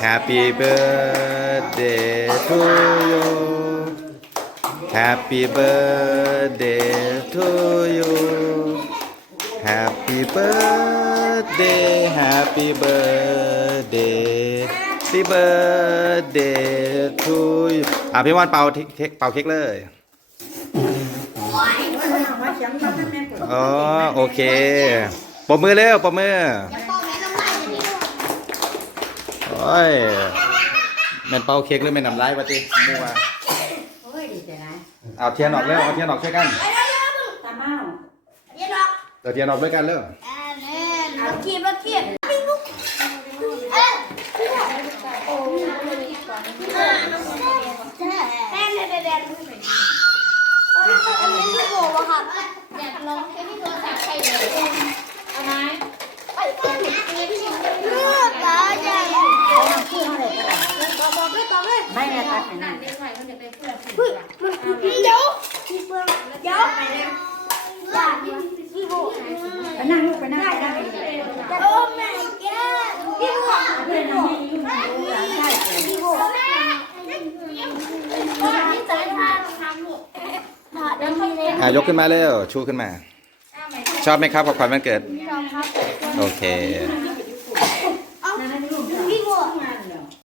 Happy birthday to you Happy birthday to you Happy birthday Happy birthday Happy birthday to you อะพี่วันเป่าเค้กเป่าเค้กเลยอ๋อโอเคปรบมือเร็วปรบมือ โอ้ยแม่นเป่าเค้กหรือแม่นน้ำลายวะติมั่วโอ้ยดีใจนะเอาเทียนออกเร็วเอาเทียนออกช่วยกันตาเมาเอาเทียนออกด้วยกันเร็วเอาคีบเอาคีบแม่เด็ดเด็ดเด็ดอันนี้ที่โบวะครับอยากลองแค่ที่โทรศัพท์ใครเลยเอาไหมไอ้ต้นเลือกตาใหญ่ ขึ้นเลยก็ได้ ต่อบอกเลยต่อเลย ไม่เนี่ยตั ดนานั่นเด็กหม่เขาจะไปเพื่อนเฮ้ยมันเดี๋ยวเดี๋ยวอย่าพี่พี่โบไปนั่งลูกไปนั่งไปนั่งโอ้แม่แกพี่โบพี่โบพี่โบแม่นี่ใจพาทำลูกเดี๋ยวพี่เล็กอะยกขึ้นมาเร็วชูขึ้นมา ชอบไหมครับของขวัญวันเกิดชอบครับโอเค